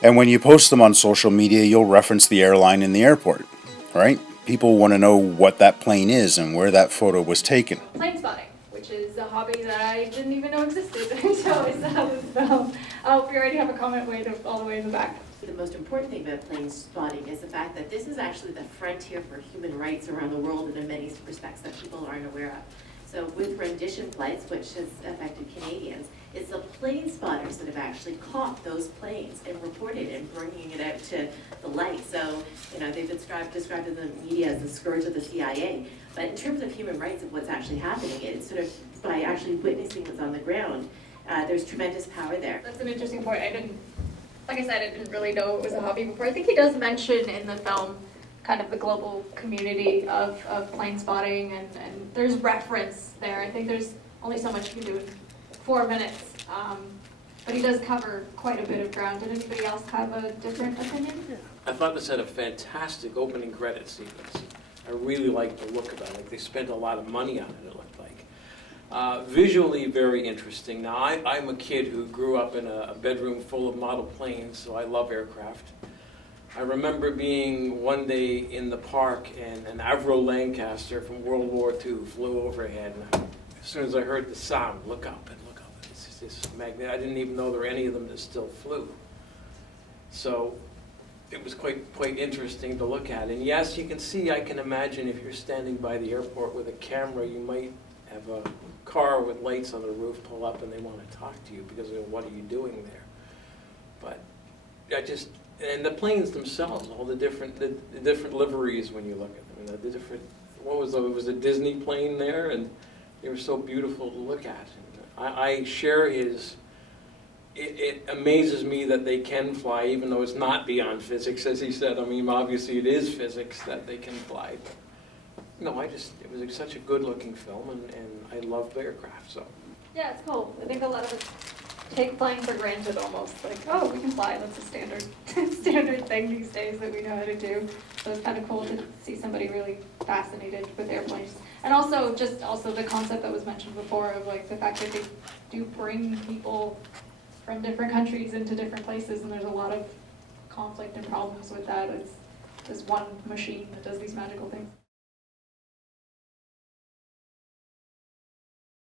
And when you post them on social media, you'll reference the airline and the airport, right? People want to know what that plane is and where that photo was taken. Plane spotting, which is a hobby that I didn't even know existed until I saw this film. Oh, we already have a comment all the way in the back. The most important thing about plane spotting is the fact that this is actually the frontier for human rights around the world and in many respects that people aren't aware of. So with rendition flights, which has affected Canadians, it's the plane spotters that have actually caught those planes and reported and bringing it out to the light. So, you know, they've been described in the media as the scourge of the CIA. But in terms of human rights of what's actually happening, it's sort of by actually witnessing what's on the ground, there's tremendous power there. That's an interesting point. Like I said, I didn't really know it was a hobby before. I think he does mention in the film kind of the global community of plane spotting, and there's reference there. I think there's only so much you can do in 4 minutes, but he does cover quite a bit of ground. Did anybody else have a different opinion? I thought this had a fantastic opening credit sequence. I really liked the look of it. Like they spent a lot of money on it, it looked like. Visually very interesting. Now I'm a kid who grew up in a bedroom full of model planes, so I love aircraft. I remember being one day in the park and an Avro Lancaster from World War II flew overhead, and as soon as I heard the sound, look up and look up. It's this magnet. I didn't even know there were any of them that still flew. So it was quite interesting to look at. And yes, you can see, I can imagine if you're standing by the airport with a camera, you might have a car with lights on the roof pull up and they want to talk to you because of what are you doing there. But and the planes themselves, all the different liveries when you look at them, the different, it was a Disney plane there, and they were so beautiful to look at. And I share his, it amazes me that they can fly, even though it's not beyond physics, as he said. I mean, obviously it is physics that they can fly. But, no, it was such a good looking film, and I love aircraft, so. Yeah, it's cool. I think a lot of us take flying for granted almost. Like, oh, we can fly. That's a standard thing these days that we know how to do. So it's kind of cool to see somebody really fascinated with airplanes. And also the concept that was mentioned before of like the fact that they do bring people from different countries into different places, and there's a lot of conflict and problems with that. It's just one machine that does these magical things.